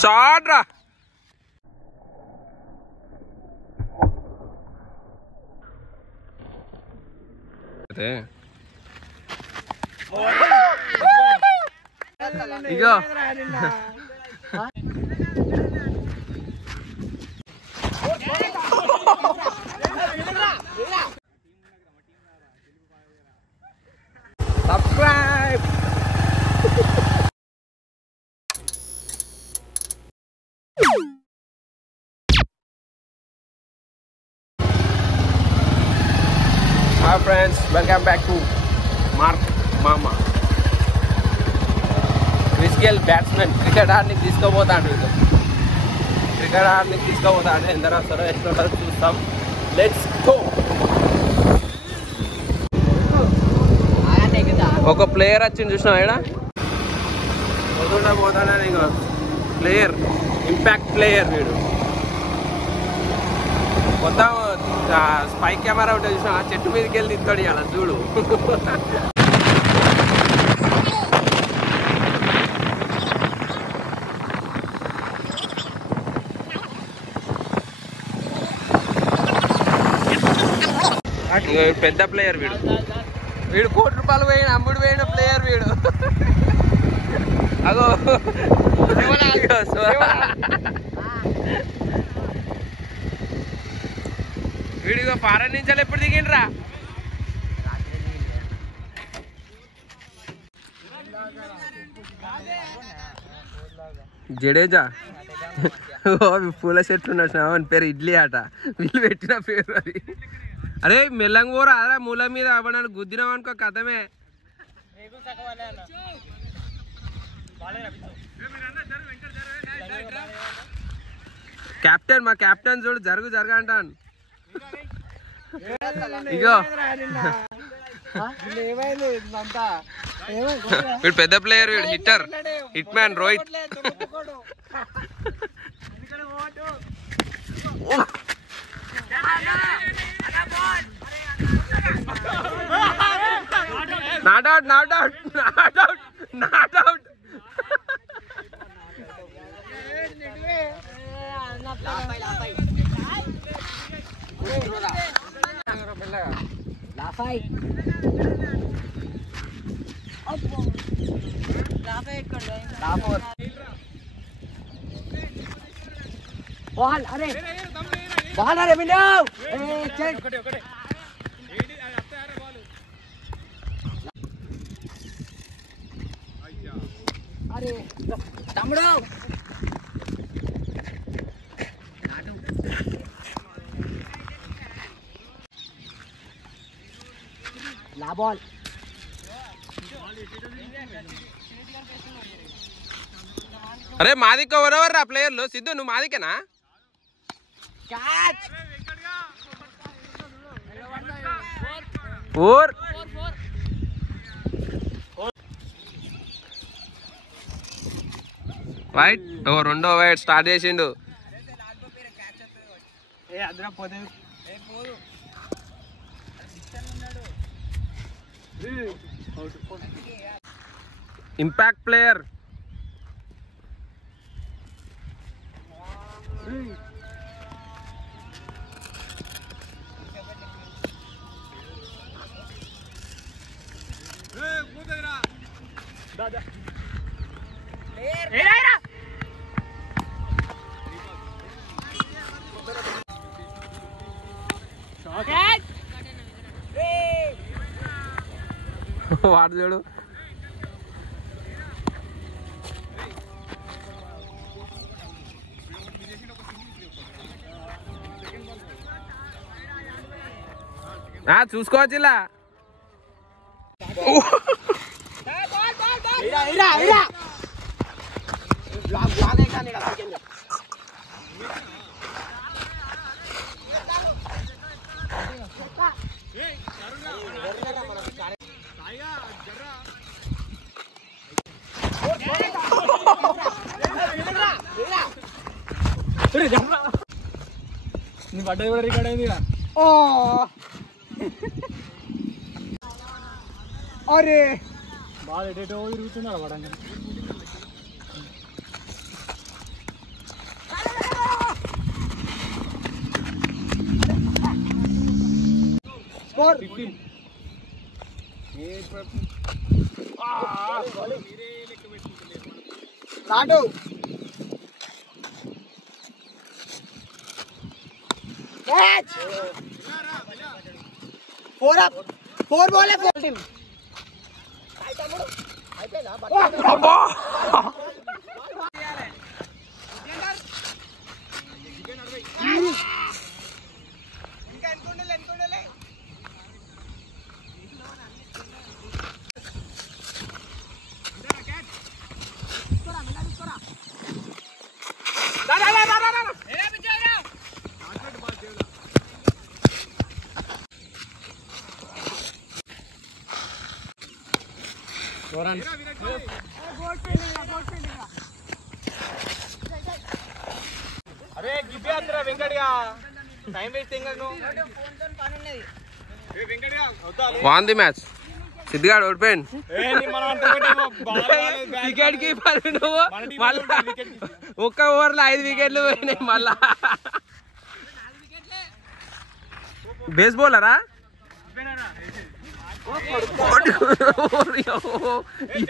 Shot రా. ఇగో subscribe. Hi friends, welcome back to mark మామా. క్రిస్కెల్ బ్యాట్స్మెన్ క్రికెట్ ఆడనికి తీసుకోబోతాడు. క్రికెట్ ఆడనికి తీసుకోబోతాడు. ఎంత రాస్తారో ఎట్లుంటారో చూస్తాం. Let's go. ఒక ప్లేయర్ వచ్చింది చూసినావు ఇక్కడ. పోతాడా నీకు ప్లేయర్, ఇంపాక్ట్ ప్లేయర్ వీడు. మొత్తం స్పై కెమెరా ఉంటుంది చూసినా, చెట్టు మీదకి వెళ్ళి తిస్తాడు ఇవాళ చూడు. పెద్ద ప్లేయర్ వీడు. వీడు ₹1,00,00,000 పోయిన అమ్ముడు పోయిన ప్లేయర్ వీడు. అగో వీడిగో ఫారెన్ నుంచి ఎప్పుడు దిగిండ్రా. జడేజా పూల చెట్లు ఉన్నట్టు అని పేరు ఇడ్లీ ఆట. వీళ్ళు పెట్టిన పేరు అది. అరే మెల్లంగా పోరా, అదే మూల మీద అవ్వడానికి గుద్దినాం అనుకో కథమే. కెప్టెన్, మా కెప్టెన్ చూడు, జరుగు జరుగు అంటాను. ఇగో వీడు పెద్ద ప్లేయర్, వీడు hitter, hit man Rohit. Not out, not out, not out, not out. అరే బాల్ అరే వినో. అరే తమ్ముడు నా బాల్. అరే మాదిక ఎవరెవరు రా ప్లేయర్లు? సిద్ధు నువ్వు మాదికేనా? ఫోర్. వైట్ రెండో వైట్ స్టార్ట్ చేసిండు. Impact player. వాడు చూడు. చూసుకోవచ్చు ఇలా. నీ బట్టలు కూడా రికార్డ్ అయింది. అరే బాల్ ఎటో తిరుగుతున్నారు పడంగా స్కోర్ 15 నాటు క్యాచ్ 4 అప్ 4 బాల్ 4 టీమ్ अरे गिब्बे आतरा वेंकटगा टाइम वेस्टिंग ను ఫోన్ తో పని ఉన్నది ఏ వెంకటగా అవుతాలి వాన్ ది మ్యాచ్ సిద్ధిగాడు ఓడిపోయింది ఏ ని మన అంతకంటే బాల్ వికెట్ కీపర్ నువ్వు మళ్ళా ఒక్క ఓవర్లో 5 వికెట్లు పోయినాయి మళ్ళా బేస్ బౌలరా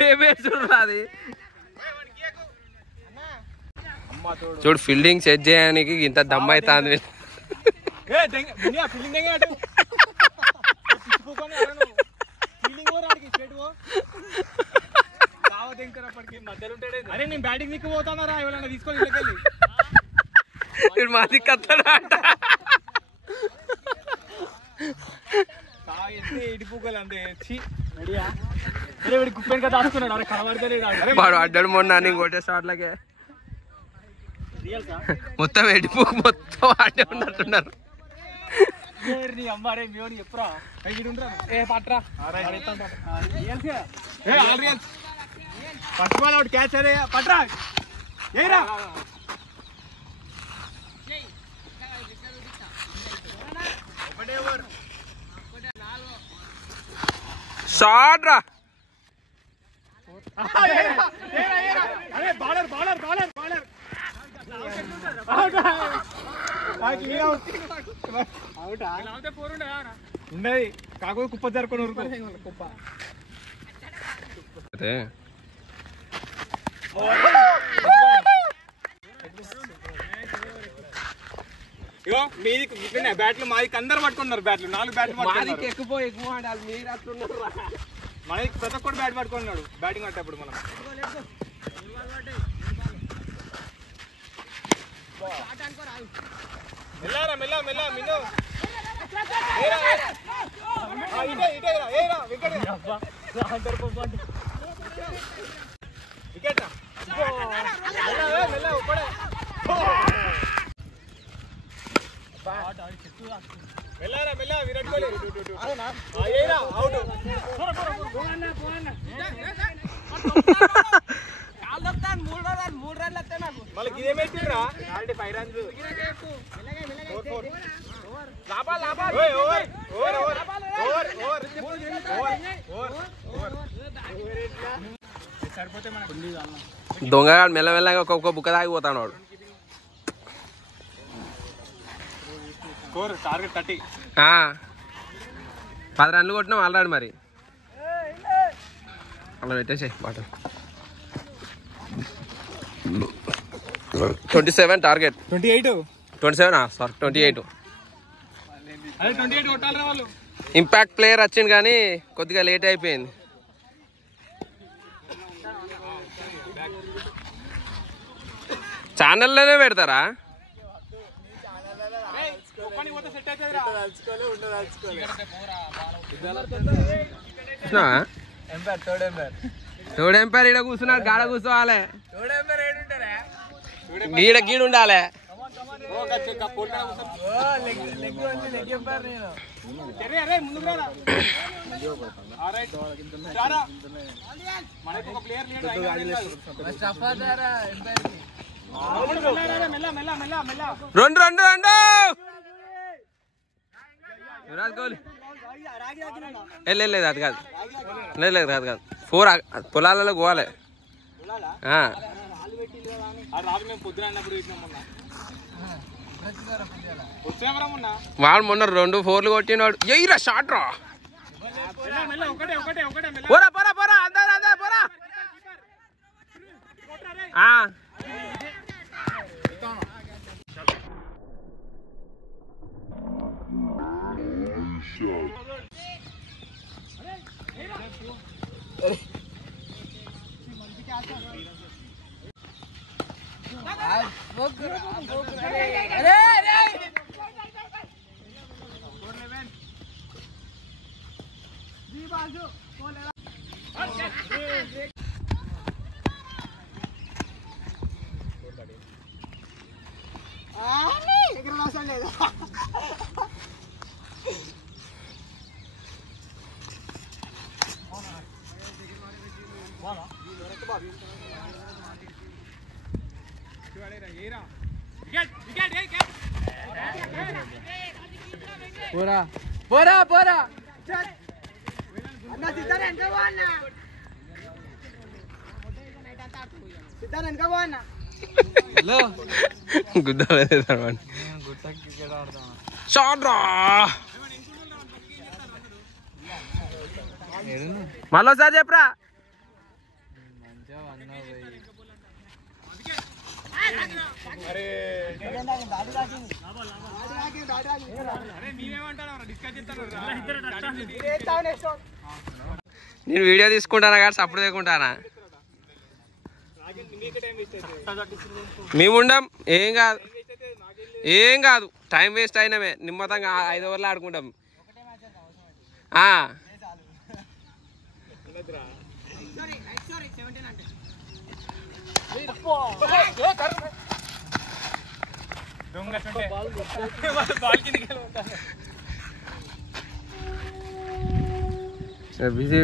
ఏ బేస్ అది చూడు ఫీల్డింగ్ సెట్ చేయడానికి ఇంత దమ్ అవుతుంది ఏ దునియా ఫీల్డింగ్ దేంగే అటు పిచ్చుకోని ఆడను ఫీల్డింగ్ ఓవర్ ఆడికి స్ట్రైట్ ఓ కావ దేంకరప్పటికి మధ్యలో ఉంటాడే అరే నేను బ్యాటింగ్ దిక్కు పోతానరా ఎవరైనా తీసుకొని ఇళ్ళకెళ్ళి ఇది మాది కత్తడాట సాయితే ఇడిపోగల అంటే ఛీ రెడీయా అరే వీడి కుప్పెన్ కదా దాచుకున్నాడు అరే కనబడతలేడు అరే వాడు అడ్డాడు మొన్న నేను కొట్టే షాట్లకే రియల్ సా మొత్తం ఎడిపోకు మొత్తం ఆడే ఉన్నట్టున్నారు నీ అమ్మారే మేవని చెప్పురా ఐగిడి ఉండరా ఏ పట్రా ఏ all real first ball out catch అరే పట్రా ఏరా షాట్ రా అరే బౌలర్ బౌలర్ బౌలర్ బౌలర్ ఉన్నది కాకపోతే కుప్ప జరుపుకొని ఊరుకో కుప్ప ఇగో మీది బ్యాట్లు మాది అందరు పట్టుకున్నారు బ్యాట్లు 4 బ్యాట్లు ఎక్కువ ఎక్కువ ఆడాలి మీరు అట్లున్నారు మనకి ప్రతి ఒక్కటి బ్యాట్ పట్టుకున్నాడు బ్యాటింగ్ పట్టేప్పుడు మనం మెల్లారా మెల్ల మెల్ల మిన్ను వికెట్ మెల్ల ఒక్కడే మెల్లారా మెల్ల విరాట్ కోహ్లీ ఏరా అవుట్ మళ్ళీ ఇదేమైతుందిరా 5 రన్స్ దొంగగాడు మెల్లమెల్లగా ఒక్కొక్క బుక్క తాగిపోతాడు వాడు టార్గెట్ 30 10 రన్లు కొట్టినాం ఆల్రెడీ మరి అలా పెట్టేసే బాట 27 టార్గెట్ 27 సారీ 28 అదే 28 కొట్టాలి రా వాళ్ళు ఇంపాక్ట్ ప్లేయర్ వచ్చింది కానీ కొద్దిగా లేట్ అయిపోయింది ఛానల్లోనే పెడతారా థర్డ్ ఎంపైర్ ఈడ కూర్చున్నాడు గాడ కూర్చోవాలి గీడ గీడ ఉండాలి రెండు రెండు రెండు విరాట్ కోహ్లీ లేదు అది కాదు లేదు కాదు కాదు 4 పొలాలలో పోవాలి. వాడు మొన్న 2 4లు కొట్టినాడు. ఎయిరా షాట్ రా. పోరా పోరా పోరా అందరు అందరు పోరా. పోరా పోరా పోరా అన్న సిద్ధాన్ వెనక పో అన్న. సిద్ధాన్ వెనక పో అన్న. మళ్ళీసారి చెప్పరా. నేను వీడియో తీసుకుంటానా కానీ సప్పుడు తీసుకుంటానా. మేముండం ఏం కాదు ఏం కాదు. Time waste అయినమే. నిమ్మతంగా 5 ఓవర్లు ఆడుకుంటాం. బిజీ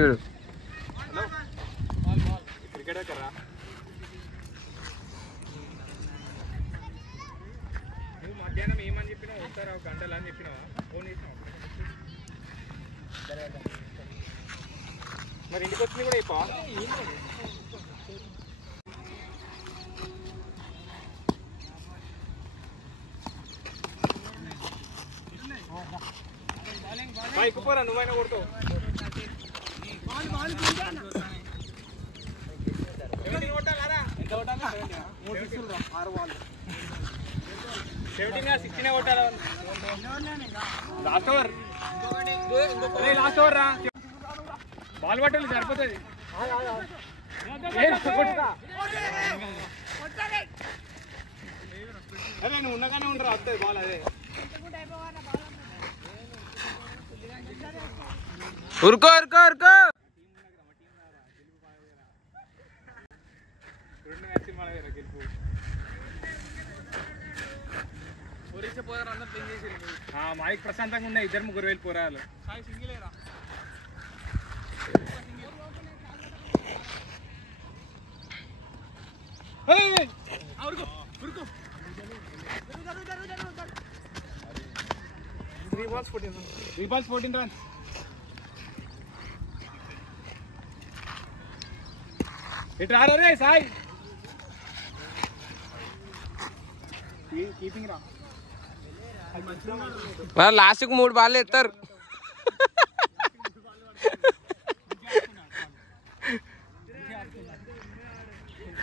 మధ్యాహ్నం ఏమని చెప్పినా వస్తారా గంటలు అని చెప్పినావా? ఫోన్ చేసినావా? మరి ఇంటికి వచ్చింది కూడా అయిపో. ఎక్కుపోరా నువ్వైనా కొడుతావు. లాస్ట్ ఓవర్ లాస్ట్ ఓవర్ రా. బాల్ పట్టాలి సరిపోతుంది. అదే నువ్వు ఉన్నగానే ఉండరా వస్తుంది బాల్. అదే ఉరుకో ఉరుకో ఉరుకో. 2 మ్యాచ్లు మన గెలుపు. మాకు ప్రశాంతంగా ఉన్నాయి. 2-3 వేలు పోరాలు. Three balls 14 runs. ఇటు రారు రే సాయి. కీపింగ్ రా. లాస్ట్కి 3 బాల్ ఎత్తారు.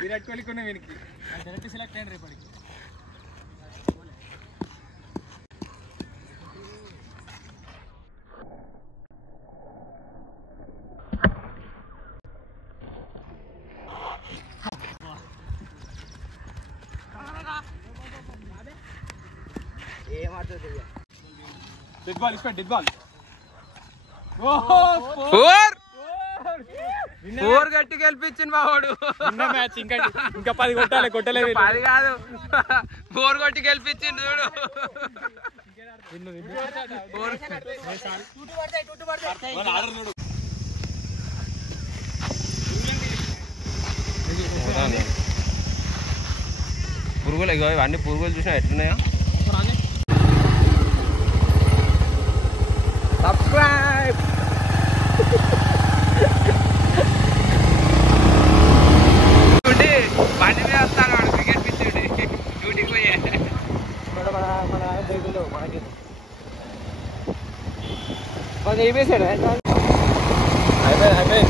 విరాట్ కోహ్లీ కొన్న వీనికి డైరెక్ట్ సెలెక్ట్ అయ్యాడు రేపటికి. డెడ్ బాల్ ఇస్పెట్ డెడ్ బాల్. 4 గట్టి గెలిపించింది మా వాడు. మ్యాచ్ ఇంకా 10 కొట్టాలి. కొట్టలేదు. 10 కాదు 4 కొట్టి గెలిపించింది చూడు. పురుగులు ఇవన్నీ పురుగులు చూసినా ఎట్లున్నాయా. సబ్స్క్రైబ్. అయిపోయాడు అయిపోయి